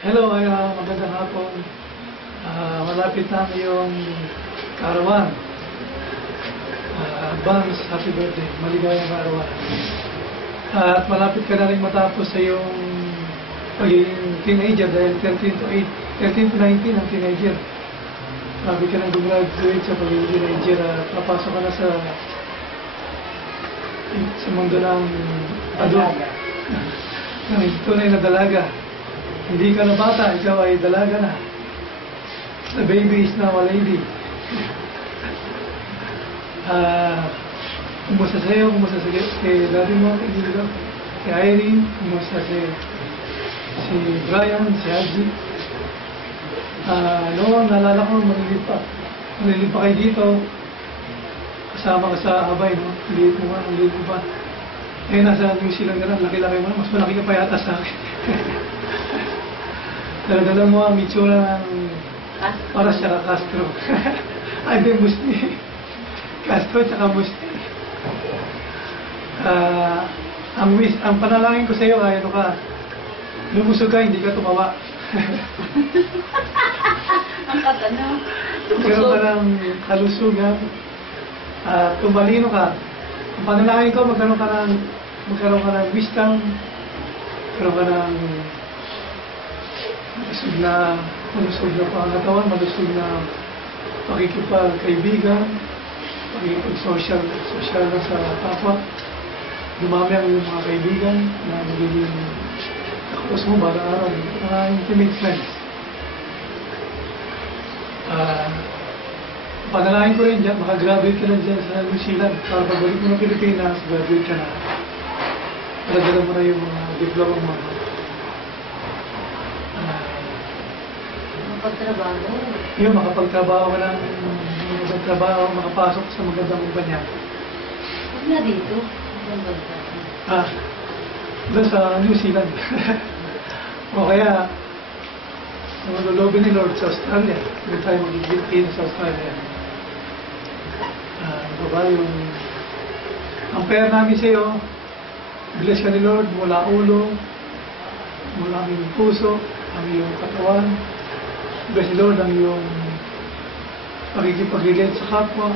Hello, magandang hapon. Malapit na yung karawan. Advance, happy birthday. Maligayang karawan. At malapit ka na rin matapos sa yung pagiging teenager dahil 13 to 19 ang teenager. Sabi ka nang gumraduate sa pagiging teenager at papasok ka na sa mundo ng adult. Ng tunay na dalaga. Hindi ka na bata, ikaw ay dalaga na. The baby is now a lady. Kumusta sa'yo, kumusta sa kay daddy mo, kay Irene, kumusta si Brian, si Haji. Noon, naalala ko, malilip pa kayo dito. Kasama ka sa Abay, no? Malilip mo pa. Eh, nasa New Zealand ka na, laki-laki mo, mas malaki ka pa yata sa akin. Dala mo ang itsura ng para siya Castro. Ay, di, Musti. Castro tsaka Musti. Ang panalangin ko sa iyo ay ano ka, lumusog ka, hindi ka tumawa. Ang katano. Magkaroon ka ng kalusugan. Tumalino ka. Ang panalangin ko, magkaroon ka ng wisdom, magkaroon ka ng malusog na pangatawan, malusog na pakikipagkaibigan, pakikipag-social na sa kapwa. Dumami ang iyong mga kaibigan na magiging kakos mo balang araw, mga intimate friends. Panalangin ko rin dyan, makagraduate ka na dyan sa New Zealand. Para pagbalik mo ng Pilipinas, graduate ka na. Paradala mo na yung mga diploma mo. Pagtrabaho. Yung makapagtrabaho ka ng makapasok sa magandang kumpanya. Huwag na dito. Doon sa New Zealand. O kaya, nalulobin ni Lord sa Australia. Hindi tayo mag-build sa Australia. Ang prayer namin sa iyo, bless ka ni Lord mula ulo, mula ang iyong puso, ang iyong katawan. Bless ni Lord ang iyong pagkikipag-relate sa kapwa.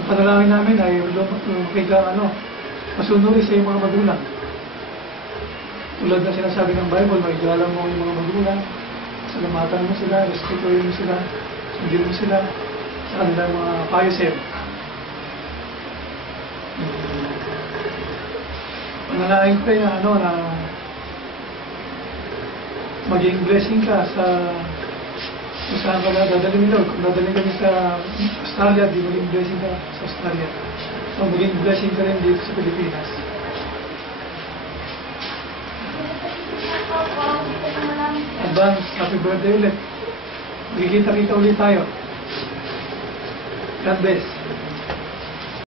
Ang panalangin namin ay masunuri sa iyong mga magulang. Tulad na sinasabi ng Bible, maigala mo yung mga magulang, salamatan mo sila, respetuhin mo sila, sundin mo sila sa kanilang mga payo sa'yo. Panalangin ko yung na maging blessing ka sa kung saan ka na dadalhin ni Lord. Kung dadalhin kami sa Australia, di maging blessing ka sa Australia. So maging blessing ka rin dito sa Pilipinas. Advance, happy birthday ulit. Magkikita-kita ulit tayo. God bless.